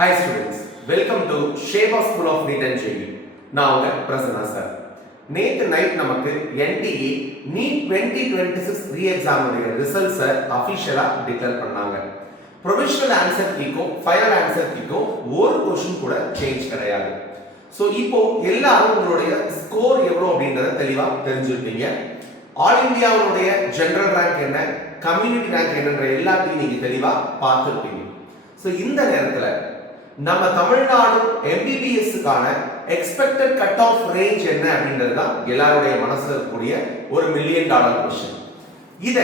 Hi students, welcome to Shape of School of Neat and JEE. நான் உங்க Prasanna sir. நேத்து night நமக்கு NTA NEET 2026 re-exam உடைய results அபிஷியலா declare பண்ணாங்க. ப்ரொவிஷனல் ஆன்சர் கீக்கும் ஃபைனல் ஆன்சர் கீக்கும் ஒரு question கூட சேஞ்ச் கிடையாது. சோ இப்போ எல்லாரும் உங்களுடைய ஸ்கோர் எவ்வளவு அப்படிங்கறத தெளிவா தெரிஞ்சிருப்பீங்க. ஆல் இந்தியாவுடைய ஜெனரல் ரேங்க் என்ன, கம்யூனிட்டி ரேங்க் என்னன்ற எல்லாத்தையும் நீங்க தெளிவா பார்த்திருப்பீங்க. சோ இந்த நேரத்துல நம்ம தமிழ்நாடு MBBSக்கான எக்ஸ்பெக்டட் கட் ஆஃப் ரேஞ்ச் என்ன அப்படின்றது தான் எல்லாருடைய மனசுல இருக்கக்கூடிய ஒரு $1 மில்லியன் क्वेश्चन. இத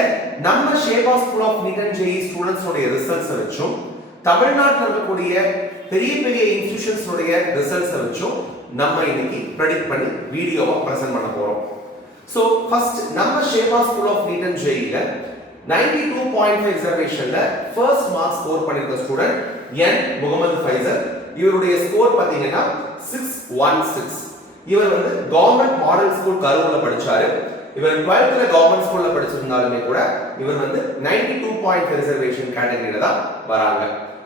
நம்ம shape of school of NEET and JEE students உடைய ரிசல்ட்ஸ் வச்சும் தமிழ்நாட்டில் இருக்கக்கூடிய பெரிய பெரிய இன்ஸ்டிடியூஷன்ஸ் உடைய ரிசல்ட்ஸ் வச்சும் நம்ம இன்னைக்கு ப்ரெடிக்ட் பண்ணி வீடியோவா பிரசன்ட் பண்ண போறோம். சோ ஃபர்ஸ்ட் நம்ம shape of school of NEET and ஜேஇல 92.5 ரிசர்வேஷன்ல ஃபர்ஸ்ட் மார்க் ஸ்கோர் பண்ணிருக்க ஸ்டூடண்ட் என் முகமது ஃபைசல். இவருடைய ஸ்கோர் பாத்தீங்கன்னா 616. இவர் வந்து கவர்மெண்ட் மாடல் ஸ்கூல் கரூர்ல படிச்சாரு. இவர் 12th கவர்மெண்ட் ஸ்கூல்ல படிச்சிருந்தாலுமே கூட இவர் வந்து 92.5 ரிசர்வேஷன் கேட்டகரியில தான் வராங்க.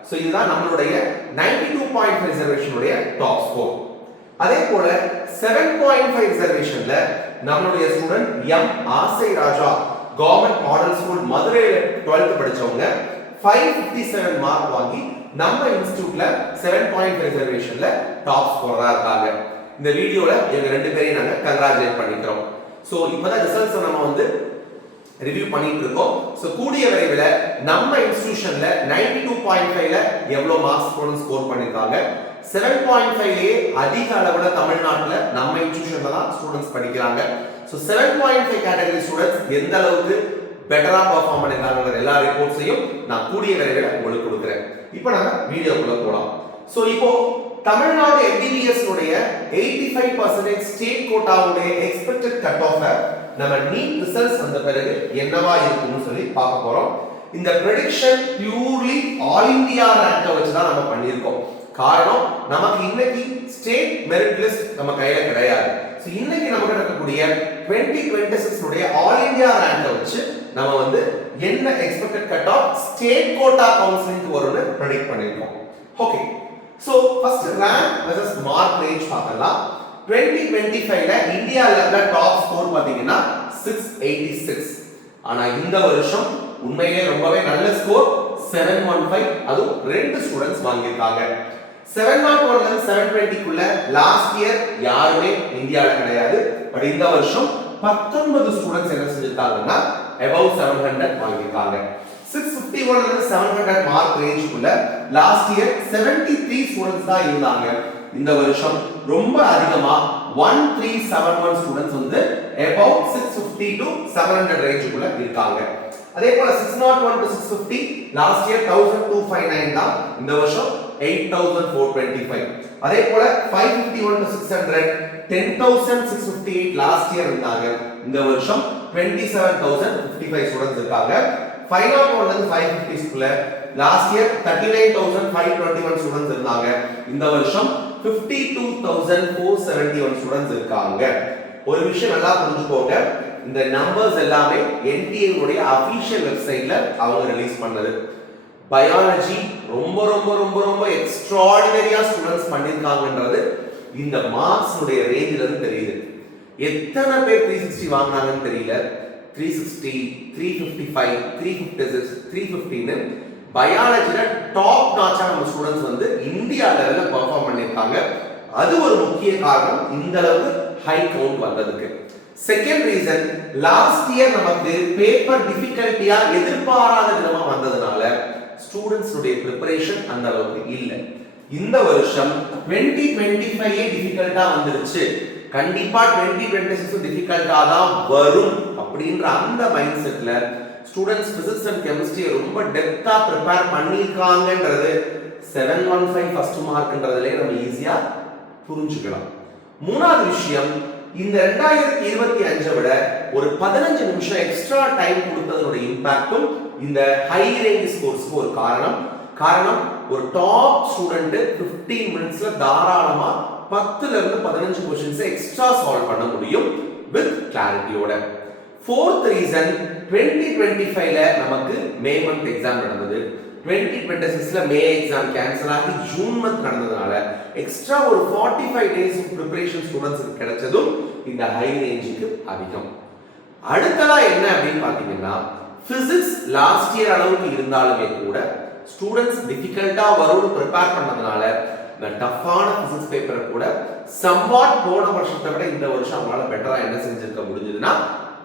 சோ இதுதான் நம்மளுடைய 92.5 ரிசர்வேஷன் உடைய டாப் ஸ்கோர். அதே போல 7.5 ரிசர்வேஷன்ல நம்மளுடைய ஸ்டூடண்ட் எம் ஆசை ராஜா கவர்மெண்ட் மாடல் ஸ்கூல் மதுரையில 12th படிச்சவங்க 557 மார்க் வாங்கி நம்ம இன்ஸ்டிடியூட்ல 7.5 ரிசர்வேஷன்ல டாப் ஸ்கோரரா இருக்காங்க. இந்த வீடியோல இவங்க ரெண்டு பேரையும் நாங்க கங்க்ராச்சுலேட் பண்ணிக்கிறோம். சோ இப்பதான் ரிசல்ட்ஸ் நம்ம வந்து ரிவ்யூ பண்ணிட்டு இருக்கோம். சோ கூடிய விரைவில் நம்ம இன்ஸ்டிடியூஷன்ல 92.5ல எவ்வளவு மார்க்ஸ் ஸ்டூடண்ட்ஸ் ஸ்கோர் பண்ணிருக்காங்க, 7.5லே அதிக அளவுல தமிழ்நாட்டுல நம்ம இன்ஸ்டிடியூஷன்ல தான் ஸ்டூடண்ட்ஸ் படிக்கிறாங்க. சோ 7.5 கேட்டகரி ஸ்டூடண்ட்ஸ் எந்த அளவுக்கு பெட்டரா பெர்ஃபார்ம் பண்ணிருக்காங்கன்ற எல்லா ரிப்போர்ட்ஸையும் நான் கூடிய விரைவில் உங்களுக்கு கொடுக்கிறேன். இப்போ நாம வீடியோக்குள்ள போலாம். சோ இப்போ தமிழ்நாடு MBBS உடைய 85% ஸ்டேட் கோட்டாவுடைய எக்ஸ்பெக்டட் கட் ஆஃப் நம்ம நீட் ரிசல்ட்ஸ் வந்த பிறகு என்னவா இருக்கும்னு சொல்லி பார்க்க போறோம். இந்த ப்ரெடிக்ஷன் பியூர்லி ஆல் இந்தியா ரேங்கை வச்சு தான் நம்ம பண்ணியிருக்கோம். காரணம் நமக்கு இன்னைக்கு ஸ்டேட் மெரிட் லிஸ்ட் நம்ம கையில கிடையாது. சோ இன்னைக்கு நமக்கு இருக்கக்கூடிய 2026 உடைய ஆல் இந்தியா ரேங்கை வச்சு நம்ம வந்து என்ன expected cut off state quota கவுன்சிலிங்க்கு வரும்னு ப்ரெடிக்ட் பண்ணிருக்கோம். Okay, so first rank versus mark range பார்க்கலாம். 2025ல இந்தியா லெவல்ல டாப் ஸ்கோர் பாத்தீங்கன்னா 686. ஆனா இந்த வருஷம் உண்மையிலேயே ரொம்பவே நல்ல ஸ்கோர் 715. அதுவும் ரெண்டு ஸ்டூடண்ட்ஸ் வாங்கியிருக்காங்க. 701ல இருந்து 720 குள்ள லாஸ்ட் இயர் யாருமே இந்தியால கிடையாது. பட் இந்த வருஷம் 19 ஸ்டூடண்ட்ஸ் என்ன செஞ்சிருக்காங்கன்னா above 700 வாங்கியிருக்காங்க. 651ல இருந்து 700 மார்க் ரேஞ்சுக்குள்ள லாஸ்ட் இயர் 73 ஸ்டூடண்ட்ஸ் தான் இருந்தாங்க. இந்த வருஷம் ரொம்ப அதிகமா 1371 ஸ்டூடண்ட்ஸ் வந்து above 650 to 700 ரேஞ்சுக்குள்ள இருக்காங்க. அதே போல 601 to 650 லாஸ்ட் இயர் 1259 தான், இந்த வருஷம் 8425. அதே போல 551 to 600 10658 லாஸ்ட் இயர் இருந்தாங்க, இந்த வருஷம் 27055 ஸ்டூடண்ட்ஸ் இருக்காங்க. 501 ல இருந்து 550 குள்ள லாஸ்ட் இயர் 39521 ஸ்டூடண்ட்ஸ் இருந்தாங்க, இந்த வருஷம் 52471 ஸ்டூடண்ட்ஸ் இருக்காங்க. ஒரு விஷயம் நல்லா புரிஞ்சுக்கோங்க, இந்த நம்பர்ஸ் எல்லாமே NTA உடைய அபிஷியல் வெப்சைட்ல அவங்க ரிலீஸ் பண்ணது. பயாலஜி ரொம்ப ரொம்ப ரொம்ப ரொம்ப எக்ஸ்ட்ராஆர்டினரியா ஸ்டூடண்ட்ஸ் பண்ணிருக்காங்கன்றது இந்த மார்க்ஸ் உடைய ரேஞ்சில இருந்து தெரியுது. எத்தனை பேர் 360 வாங்குனாங்கன்னு தெரியல. 360, 355, 356, 350ன்னு பயாலஜில டாப் நாச்சா நம்ம ஸ்டூடண்ட்ஸ் வந்து இந்தியா லெவல்ல பெர்ஃபார்ம் பண்ணிருக்காங்க. அது ஒரு முக்கிய காரணம் இந்த அளவுக்கு ஹை கவுண்ட் வந்ததுக்கு. செகண்ட் ரீசன், லாஸ்ட் இயர் நமக்கு பேப்பர் டிஃபிகல்ட்டியா எதிர்பாராத விதமா வந்ததனால ஸ்டூடண்ட்ஸ் உடைய பிரிப்பரேஷன் அந்த அளவுக்கு இல்ல. இந்த வருஷம் 2025 டிஃபிகல்ட்டா வந்துருச்சு, கண்டிப்பா 2026 டிஃபிகல்ட்டா தான் வரும் அப்படின்ற அந்த மைண்ட் செட்ல ஸ்டூடண்ட்ஸ் பிசிக்ஸ் அண்ட் கெமிஸ்ட்ரி ரொம்ப டெப்தா ப்ரிப்பேர் பண்ணிருக்காங்கன்றது 715 ஃபர்ஸ்ட் மார்க்ன்றதுலயே நம்ம ஈஸியா புரிஞ்சுக்கலாம். மூணாவது விஷயம், இந்த 2025 விட ஒரு 15 நிமிஷம் எக்ஸ்ட்ரா டைம் கொடுத்ததனுடைய இம்பாக்டும் இந்த ஹை ரேஞ்ச் ஸ்கோர்ஸ்க்கு ஒரு காரணம் ஒரு டாப் ஸ்டூடெண்ட் 15 மினிட்ஸ்ல தாராளமா 10ல இருந்து 15 क्वेश्चंस எக்ஸ்ட்ரா சால்வ் பண்ண முடியும் வித் கிளாரிட்டியோட. ஃபோர்த் ரீசன், 2025ல நமக்கு மே மந்த் எக்ஸாம் நடந்தது. 2026ல மே எக்ஸாம் கேன்சல் ஆகி ஜூன் மந்த் நடந்ததுனால எக்ஸ்ட்ரா ஒரு 45 டேஸ் ப்ரிப்பரேஷன் ஸ்டூடண்ட்ஸ்க்கு கிடைச்சதும் இந்த ஹை ரேஞ்சுக்கு அதிகம். அடுத்ததா என்ன அப்படின்னு பாத்தீங்கன்னா பிசிக்ஸ் லாஸ்ட் இயர் அளவுக்கு இருந்தாலுமே கூட ஸ்டூடண்ட்ஸ் டிஃபிகல்ட்டா வரும்னு ப்ரிப்பேர் பண்ணதுனால இந்த டஃப்பான பிசிக்ஸ் பேப்பரை கூட சம்வாட் போன வருஷத்தை விட இந்த வருஷம் அவங்களால பெட்டரா என்ன செஞ்சிருக்க முடிஞ்சதுன்னா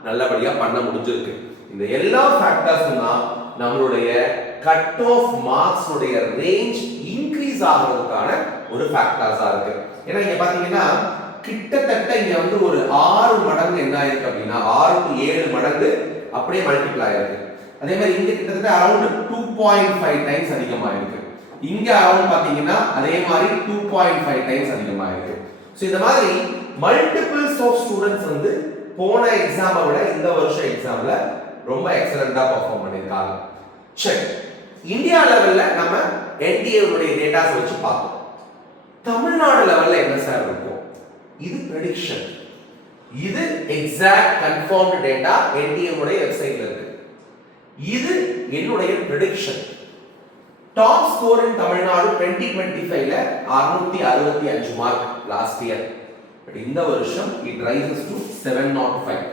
நல்லபடியா பண்ண முடிஞ்சிருக்கு. இந்த எல்லா ஃபேக்டர்ஸும் தான் நம்மளுடைய கட் ஆஃப் மார்க்ஸ் உடைய ரேஞ்ச் இன்க்ரீஸ் ஆகிறதுக்கான ஒரு ஃபேக்டர்ஸா இருக்கு. ஏன்னா இங்க பாத்தீங்கன்னா கிட்டத்தட்ட இங்க வந்து ஒரு 6 மடங்கு என்ன ஆயிருக்கு அப்படின்னா 6 to 7 மடங்கு அப்படியே மல்டிப்ளை ஆயிருக்கு. அதே மாதிரி இங்க கிட்டத்தட்ட அரௌண்ட் 2.5 டைம்ஸ் அதிகமாயிருக்கு. இங்க அரௌண்ட் பாத்தீங்கன்னா அதே மாதிரி 2.5 டைம்ஸ் அதிகமாயிருக்கு. சோ இந்த மாதிரி மல்டிபிள்ஸ் ஆஃப் ஸ்டூடண்ட்ஸ் வந்து போன எக்ஸாமை விட இந்த வருஷம் எக்ஸாம்ல ரொம்ப எக்ஸலென்ட்டா பெர்ஃபார்ம் பண்ணிருக்காங்க. சரி, இந்தியா லெவல்ல நம்ம என்டிஏ உடைய டேட்டாஸ் வச்சு பார்த்தோம். தமிழ்நாடு லெவல்ல என்ன சார் இருக்கும்? இது ப்ரெடிக்ஷன். இது எக்ஸாக்ட் கன்ஃபர்ம்டு டேட்டா என்டிஏ உடைய வெப்சைட்ல இருக்கு. இது என்னுடைய ப்ரெடிக்ஷன். டாப் ஸ்கோர் இன் தமிழ்நாடு 2025ல 665 மார்க் லாஸ்ட் இயர். பட் இந்த வருஷம் it rises to 705.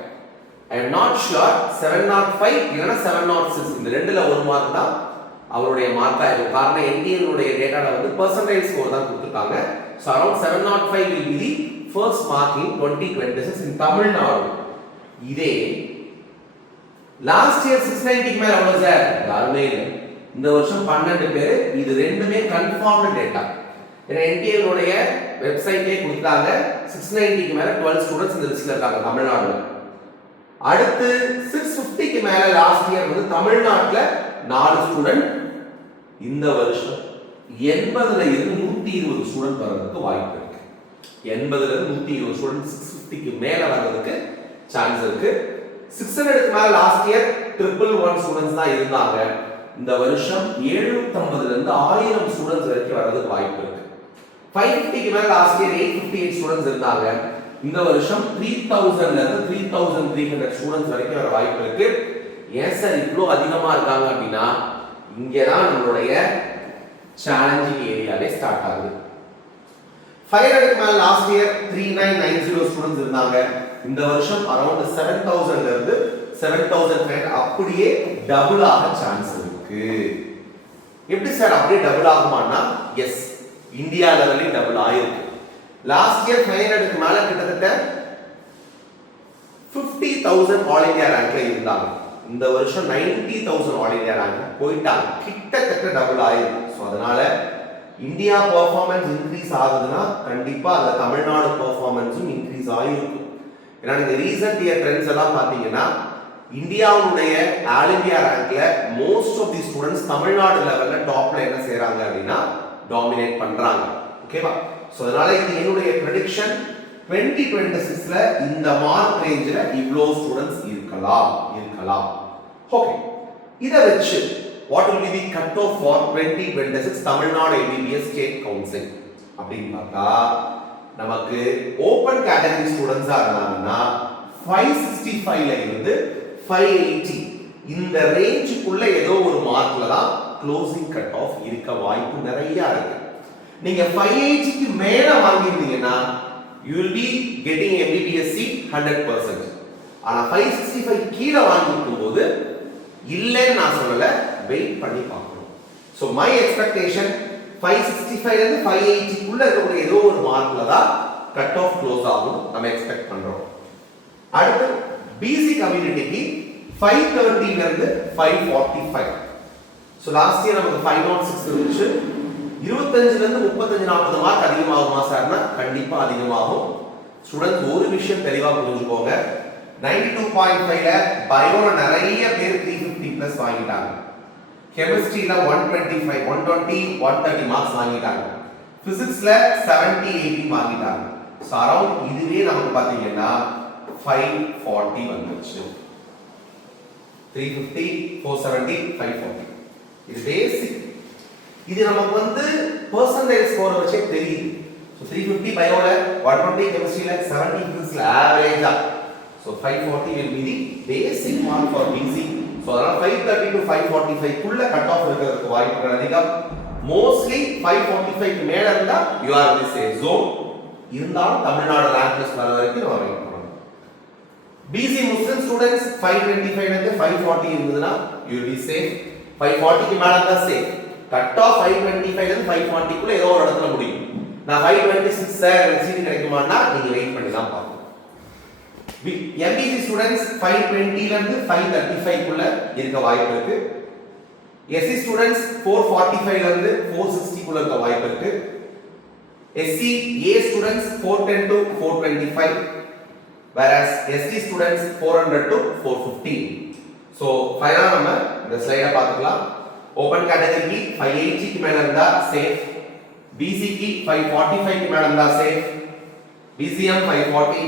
I am not sure 705 இல்லனா 706 இந்த ரெண்டுல ஒரு மார்க் தான் அவருடைய மார்க்கா இருக்கும். காரணம் என்டிஏ உடைய டேட்டால வந்து பெர்சன்டைல் ஸ்கோர் தான் கொடுத்திருக்காங்க. So around 705 will be the first mark in 2026 in Tamil Nadu. இதே லாஸ்ட் இயர் 690 மேல எவ்வளவு சார்? யாருமே இல்லை. இந்த வருஷம் 12 பேர். இது ரெண்டுமே கன்ஃபார்ம்டு டேட்டா. ஏன்னா என்டிஏ உடைய வெப்சைட்லயே கொடுத்தாங்க 690க்கு மேல 12 ஸ்டூடண்ட்ஸ் இந்த லிஸ்ட்ல இருக்காங்க தமிழ்நாடுல. அடுத்து 650க்கு மேல லாஸ்ட் இயர் வந்து தமிழ்நாட்டுல 4 ஸ்டூடண்ட். இந்த வருஷம் 80ல இருந்து 120 ஸ்டூடண்ட் வரதுக்கு வாய்ப்பு இருக்கு. 80ல இருந்து 120 ஸ்டூடண்ட் 650க்கு மேல வர்றதுக்கு சான்ஸ் இருக்கு. 600க்கு மேல லாஸ்ட் இயர் 111 ஸ்டூடண்ட்ஸ் தான் இருந்தாங்க. இந்த வருஷம் 750ல இருந்து 1000 ஸ்டூடண்ட்ஸ் வரைக்கும் வரதுக்கு வாய்ப்பு இருக்கு. 550க்கு மேல லாஸ்ட் இயர் 858 ஸ்டூடண்ட்ஸ் இருந்தாங்க. இந்த வருஷம் 3000ல இருந்து 3300 ஸ்டூடண்ட்ஸ் வரைக்கும் வர வாய்ப்பு இருக்கு. ஏன் சார் இவ்ளோ அதிகமா இருக்காங்க அப்படின்னா இங்க தான் நம்மளுடைய சேலஞ்சிங் ஏரியாவே ஸ்டார்ட் ஆகுது. 500க்கு மேல லாஸ்ட் இயர் 3990 ஸ்டூடண்ட்ஸ் இருந்தாங்க. இந்த வருஷம் அரௌண்ட் 7000ல இருந்து 7500 அப்படியே டபுள் ஆக சான்ஸ் இருக்கு. எப்படி சார் அப்படியே டபுள் ஆகுமானா எஸ், இந்தியா லெவலில் டபுள் ஆயிருக்கு. லாஸ்ட் இயர் 500க்கு மேல கிட்டத்தட்ட 50000 ஆல் இந்தியா ரேங்க்ல இருந்தாங்க. இந்த வருஷம் 90000 ஆல் இந்தியா ரேங்க் போயிட்டாங்க. கிட்டத்தட்ட டபுள் ஆயிருக்கு. சோ அதனால இந்தியா பெர்ஃபார்மன்ஸ் இன்க்ரீஸ் ஆகுதுன்னா கண்டிப்பா அந்த தமிழ்நாடு பெர்ஃபார்மன்ஸும் இன்க்ரீஸ் ஆயிருக்கும். ஏன்னா இந்த ரீசன்ட் இயர் ட்ரெண்ட்ஸ் எல்லாம் பாத்தீங்கன்னா இந்தியாவுடைய ஆல் இந்தியா ரேங்க்ல most of the students Tamil Nadu லெவல்ல டாப்ல என்ன செய்றாங்க அப்படின்னா டாமினேட் பண்றாங்க. ஓகேவா? சோ அதனால இது என்னுடைய ப்ரெடிக்ஷன். 2026ல இந்த மார்க் ரேஞ்சில இவ்ளோ ஸ்டூடண்ட்ஸ் இருக்கலாம். ஓகே, இத வெச்சு what will be the cut off for 2026 Tamil Nadu MBBS state council அப்படின்னு பார்த்தா நமக்கு ஓபன் கேட்டகரி ஸ்டூடண்ட்ஸா இருந்தாங்கன்னா 565ல இருந்து 580 இந்த ரேஞ்சுக்குள்ள ஏதோ ஒரு மார்க்ல தான் க்ளோசிங் கட் ஆஃப் இருக்க வாய்ப்பு நிறைய இருக்கு. நீங்க 580க்கு மேல வாங்கிருந்தீங்கன்னா you will be getting MBBS seat 100%. ஆனா 565 கீழ வாங்கிக்கும் போது இல்லன்னு நான் சொல்லல, வெயிட் பண்ணி பார்க்கணும். சோ மை எக்ஸ்பெக்டேஷன் 565ல இருந்து 580 குள்ள இருக்கக்கூடிய ஏதோ ஒரு மார்க்ல தான் கட் ஆஃப் க்ளோஸ் ஆகும் நம்ம எக்ஸ்பெக்ட் பண்றோம். அடுத்து பிசி கம்யூனிட்டிக்கு 530ல இருந்து 545. சோ லாஸ்ட் இயர் நமக்கு 506 இருந்துச்சு. 25ல இருந்து 35 40 மார்க் அதிகமாகுமா சார்னா கண்டிப்பா அதிகமாகும். ஸ்டூடண்ட்ஸ் ஒரு விஷயம் தெளிவா புரிஞ்சுக்கோங்க. 92.5ல பயோல நிறைய பேர் 350 பிளஸ் வாங்கிட்டாங்க. கெமிஸ்ட்ரியில 125 120 130 மார்க்ஸ் வாங்கிட்டாங்க. பிசிக்ஸ்ல 70 80 வாங்கிட்டாங்க. சோ அரௌண்ட் இதுவே நமக்கு பாத்தீங்கன்னா 540 வந்துச்சு. 350 470 540 இது பேசிக். இது நமக்கு வந்து பெர்சன்டைல் ஸ்கோர் வச்சே தெரியுது. சோ 350 பயோல 120 கெமிஸ்ட்ரியில 70 பிசிக்ஸ்ல ஆவரேஜா. So 540 will be the basic mark for BC so அதனால 530 to 545 குள்ள கட் ஆஃப் இருக்கிறதுக்கு வாய்ப்புகள் அதிகம். மோஸ்ட்லி 545 மேல இருந்தா you are the safe zone. இருந்தாலும் தமிழ்நாடு ரேங்க் லிஸ்ட் வர வரைக்கும் நம்ம வெயிட் பண்ணணும். BC முஸ்லிம் ஸ்டூடண்ட்ஸ் 525 ல இருந்து 540 இருந்ததுன்னா யூ வில் பி சேஃப். 540 க்கு மேல இருந்தா சேஃப். கட் ஆஃப் 525 ல இருந்து 540 குள்ள ஏதோ ஒரு இடத்துல முடியும். நான் 526 சார் சீட் கிடைக்குமான்னா நீங்க வெயிட் பண்ணி தான் பார்க்கணும். MBC ஸ்டூடண்ட்ஸ் 520 ல இருந்து 535 குள்ள இருக்க வாய்ப்பு இருக்கு. SC ஸ்டூடண்ட்ஸ் 445 ல இருந்து 460 குள்ள இருக்க வாய்ப்பு இருக்கு. SC A students 410 to 425 whereas ST students 400 to 450. So ஃபைனலா நம்ம இந்த ஸ்லைட பார்த்துக்கலாம். ஓபன் கேட்டகரிக்கு 580 க்கு மேல இருந்தா சேஃப். BC க்கு 545 க்கு மேல இருந்தா safe. BCM 540,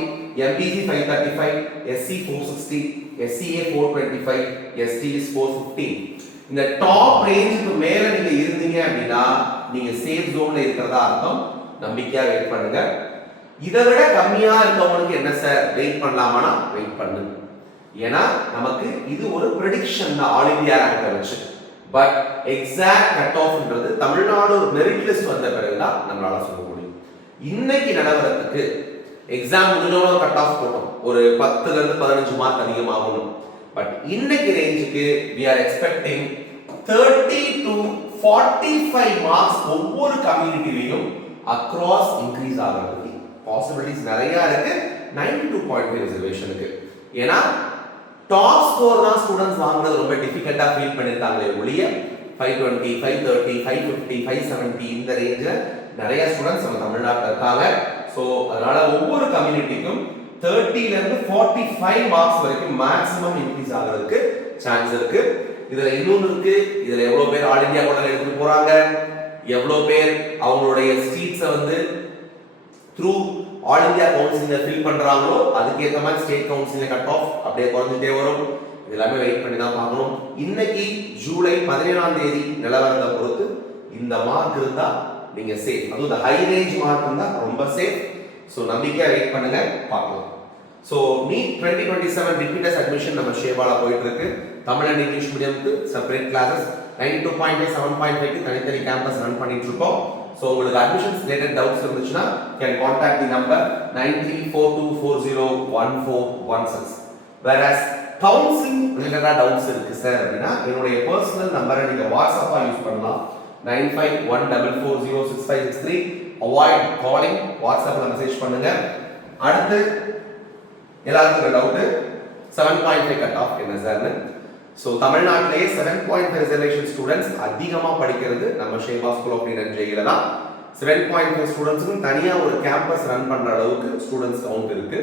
MBC 535, SC 460, SCA 425, ST is 450. இந்த டாப் ரேஞ்சுக்கு மேல நீங்க இருந்தீங்க அப்படினா நீங்க சேஃப் ஜோன்ல இருக்கிறதா அர்த்தம். நம்பிக்கையா வெயிட் பண்ணுங்க. இதை விட கம்மியா இருக்கவங்களுக்கு என்ன சார் வெயிட் பண்ணலாமானா வெயிட் பண்ணுங்க. ஏன்னா நமக்கு இது ஒரு ப்ரெடிக்ஷன் தான் ஆல் இந்தியா ரேங்க் வச்சு. பட் எக்ஸாக்ட் கட் ஆஃப்ன்றது தமிழ்நாடு மெரிட் லிஸ்ட் வந்த பிறகுதான் நம்மளால சொல்ல முடியும். இன்னைக்கு நிலவரத்துக்கு எக்ஸாம் முடிஞ்சோட கட் ஆஃப் போட்டோம். ஒரு 10ல இருந்து 15 மார்க் அதிகமாகணும். பட் இன்னைக்கு ரேஞ்சுக்கு we are expecting 30 to 45 marks ஒவ்வொரு கம்யூனிட்டிலையும் across increase ஆகிறதுக்கு பாசிபிலிட்டிஸ் நிறைய இருக்கு. 92.5 ரிசர்வேஷனுக்கு. ஏன்னா டாப் ஸ்கோர் தான் ஸ்டூடண்ட்ஸ் வாங்குறது ரொம்ப டிஃபிகல்ட்டா ஃபீல் பண்ணிருக்காங்களே ஒழிய 520, 530, 550, 570 இந்த ரேஞ்சில நிறைய ஸ்டூடண்ட்ஸ் நம்ம தமிழ்நாட்டில் இருக்காங்க. ஸோ அதனால ஒவ்வொரு கம்யூனிட்டிக்கும் 30 ல இருந்து 45 மார்க்ஸ் வரைக்கும் மேக்ஸிமம் இன்க்ரீஸ் ஆகிறதுக்கு சான்ஸ் இருக்கு. இதுல இன்னொன்று இருக்கு. இதுல எவ்வளவு பேர் ஆல் இந்தியா கூட எடுத்துட்டு போறாங்க, எவ்வளவு பேர் அவங்களுடைய ஸ்ட்ரீட்ஸை வந்து த்ரூ ஆல் இந்தியா கவுன்சிலிங்ல ஃபில் பண்றாங்களோ அதுக்கேற்ற மாதிரி ஸ்டேட் கவுன்சிலிங் கட் ஆஃப் அப்படியே குறைஞ்சிட்டே வரும். இதெல்லாமே வெயிட் பண்ணி தான் பார்க்கணும். இன்னைக்கு ஜூலை 17ஆம் தேதி நிலவரத்தை பொறுத்து இந்த மார்க் இருந்தா நீங்க சேஃப். அதுவும் இந்த ஹை ரேஞ்ச் மார்க் இருந்தா ரொம்ப சேஃப். ஸோ நம்பிக்கையா வெயிட் பண்ணுங்க, பார்க்கலாம். ஸோ நீட் 2027 ரிப்பீட்டர்ஸ் அட்மிஷன் நம்ம ஷேவால போயிட்டு இருக்கு. தமிழ் அண்ட் இங்கிலீஷ் மீடியம்க்கு செப்பரேட் கிளாஸஸ் 92.5 7.5 தனித்தனி கேம்பஸ் ரன் பண்ணிட்டு இருக்கோம். ஸோ உங்களுக்கு அட்மிஷன்ஸ் ரிலேட்டட் டவுட்ஸ் இருந்துச்சுன்னா can contact the number 9342401416. whereas counselling ரிலேட்டடா டவுட்ஸ் இருக்கு சார் அப்படின்னா என்னுடைய பர்சனல் நம்பரை நீங்க வாட்ஸ்அப்பா யூஸ் பண்ணலாம். 9514406563. அவாய்ட் காலிங், வாட்ஸ்அப்ல மெசேஜ் பண்ணுங்க. அடுத்து எல்லாருக்கும் டவுட் 7.5 கட் ஆஃப் என்ன சார்னு. ஸோ தமிழ்நாட்டிலேயே 7.5 ரிசர்வேஷன் ஸ்டூடெண்ட்ஸ் அதிகமாக படிக்கிறது நம்ம ஷேபா ஸ்கூல் ஆஃப் நீட் அண்ட் ஜேஇல தான். 7.5 ஸ்டூடெண்ட்ஸுக்கும் தனியாக ஒரு கேம்பஸ் ரன் பண்ணுற அளவுக்கு ஸ்டூடெண்ட்ஸ் கவுண்ட் இருக்கு.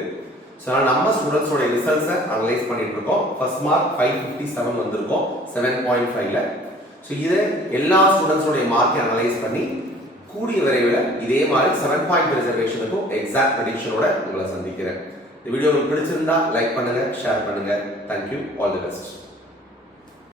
ஸோ நம்ம ஸ்டூடெண்ட்ஸோட ரிசல்ட்ஸை அனலைஸ் பண்ணிட்டு இருக்கோம். ஃபர்ஸ்ட் மார்க் 557 வந்திருக்கோம் 7.5ல. ஸோ இதை எல்லா ஸ்டூடெண்ட்ஸோடைய மார்க்கை அனலைஸ் பண்ணி கூடிய விரைவில் இதே மாதிரி 7.5 ரிசர்வேஷனுக்கும் எக்ஸாக்ட் ப்ரெடிக்ஷனோட உங்களை சந்திக்கிறேன். இந்த வீடியோ உங்களுக்கு பிடிச்சிருந்தா லைக் பண்ணுங்க, ஷேர் பண்ணுங்க. Thank you, all the best.